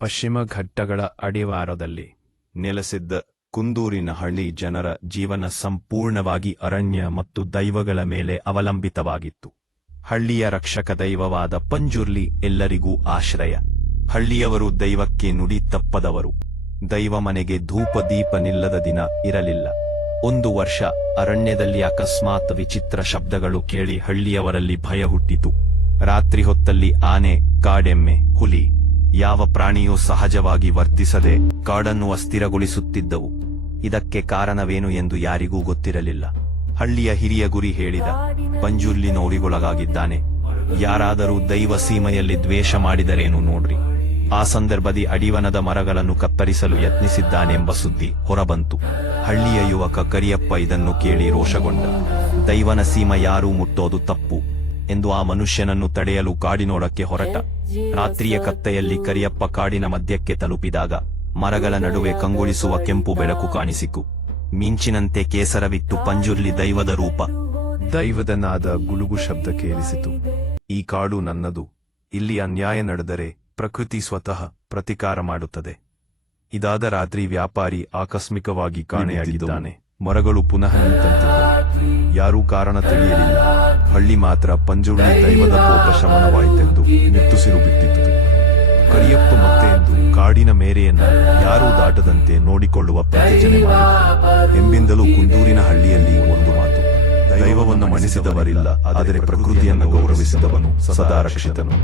ಪಶ್ಚಿಮ ಘಟ್ಟಗಳ ಅಡಿವಾರದಲ್ಲಿ ನೆಲೆಸಿದ್ದ ಕುಂದೂರಿನ ಹಳ್ಳಿ ಜನರ ಜೀವನ ಸಂಪೂರ್ಣವಾಗಿ ಅರಣ್ಯ ಮತ್ತು ದೈವಗಳ ಮೇಲೆ ಅವಲಂಬಿತವಾಗಿತ್ತು. ಹಳ್ಳಿಯ ರಕ್ಷಕ ದೈವವಾದ ಪಂಜುರ್ಲಿ ಎಲ್ಲರಿಗೂ ಆಶ್ರಯ. ಹಳ್ಳಿಯವರು ದೈವಕ್ಕೆ ನುಡಿ ತಪ್ಪದವರು. ದೈವ ಮನೆಗೆ ಧೂಪ ದೀಪ ನಿಲ್ಲದ ದಿನ ಇರಲಿಲ್ಲ. ಒಂದು ವರ್ಷ ಅರಣ್ಯದಲ್ಲಿ ಅಕಸ್ಮಾತ್ ವಿಚಿತ್ರ ಶಬ್ದಗಳು ಕೇಳಿ ಹಳ್ಳಿಯವರಲ್ಲಿ ಭಯ ಹುಟ್ಟಿತು. ರಾತ್ರಿ ಹೊತ್ತಲ್ಲಿ ಆನೆ, ಕಾಡೆಮ್ಮೆ, ಹುಲಿ, ಯಾವ ಪ್ರಾಣಿಯೂ ಸಹಜವಾಗಿ ವರ್ತಿಸದೆ ಕಾಡನ್ನು ಅಸ್ಥಿರಗೊಳಿಸುತ್ತಿದ್ದವು. ಇದಕ್ಕೆ ಕಾರಣವೇನು ಎಂದು ಯಾರಿಗೂ ಗೊತ್ತಿರಲಿಲ್ಲ. ಹಳ್ಳಿಯ ಹಿರಿಯ ಗುರಿ ಹೇಳಿದ, ಪಂಜುರ್ಲಿ ನೋವಿಗೊಳಗಾಗಿದ್ದಾನೆ. ಯಾರಾದರೂ ದೈವ ಸೀಮೆಯಲ್ಲಿ ದ್ವೇಷ ಮಾಡಿದರೇನು ನೋಡ್ರಿ. ಆ ಸಂದರ್ಭದಿ ಅಡಿವನದ ಮರಗಳನ್ನು ಕತ್ತರಿಸಲು ಯತ್ನಿಸಿದ್ದಾನೆಂಬ ಸುದ್ದಿ ಹೊರಬಂತು. ಹಳ್ಳಿಯ ಯುವಕ ಕರಿಯಪ್ಪ ಇದನ್ನು ಕೇಳಿ ರೋಷಗೊಂಡ. ದೈವನ ಸೀಮೆ ಯಾರೂ ಮುಟ್ಟೋದು ತಪ್ಪು ಎಂದು ಆ ಮನುಷ್ಯನನ್ನು ತಡೆಯಲು ಕಾಡಿನೊಳಕ್ಕೆ ಹೊರಟ. ರಾತ್ರಿಯ ಕತ್ತೆಯಲ್ಲಿ ಕರಿಯಪ್ಪ ಕಾಡಿನ ಮಧ್ಯಕ್ಕೆ ತಲುಪಿದಾಗ ಮರಗಳ ನಡುವೆ ಕಂಗೊಳಿಸುವ ಕೆಂಪು ಬೆಳಕು ಕಾಣಿಸಿತು. ಮಿಂಚಿನಂತೆ ಕೇಸರವಿಟ್ಟು ಪಂಜುರ್ಲಿ ದೈವದ ರೂಪ. ದೈವದ ನಾದ ಗುಡುಗು ಶಬ್ದ ಕೇಳಿಸಿತು. ಈ ಕಾಡು ನನ್ನದು. ಇಲ್ಲಿ ಅನ್ಯಾಯ ನಡೆದರೆ ಪ್ರಕೃತಿ ಸ್ವತಃ ಪ್ರತಿಕಾರ ಮಾಡುತ್ತದೆ. ಇದಾದ ರಾತ್ರಿ ವ್ಯಾಪಾರಿ ಆಕಸ್ಮಿಕವಾಗಿ ಕಾಣೆಯಾಗಿದ್ದಾನೆ. ಮರಗಳು ಪುನಃ ನಿಂತಂತಿದ್ದವು. ಯಾರೂ ಕಾರಣ ತಿಳಿಯಲಿಲ್ಲ. ಹಳ್ಳಿ ಮಾತ್ರ ಪಂಜುರ್ಲಿ ದೈವದ ಕೋಪ ಶಮನವಾಯಿತೆಂದು ನಿಟ್ಟುಸಿರು ಬಿಟ್ಟಿತು. ಕರಿಯಪ್ಪ ಮತ್ತೆ ಎಂದು ಕಾಡಿನ ಮೇರೆಯನ್ನು ಯಾರೂ ದಾಟದಂತೆ ನೋಡಿಕೊಳ್ಳುವ ಪ್ರತಿಜ್ಞೆ ಮಾಡಿದ. ಎಂಬಿಂದಲೂ ಕುಂದೂರಿನ ಹಳ್ಳಿಯಲ್ಲಿ ಒಂದು ಮಾತು: ದೈವವನ್ನು ಮಣಿಸಿದವರಿಲ್ಲ, ಆದರೆ ಪ್ರಕೃತಿಯನ್ನು ಗೌರವಿಸಿದವನು ಸದಾ ರಕ್ಷಿತನು.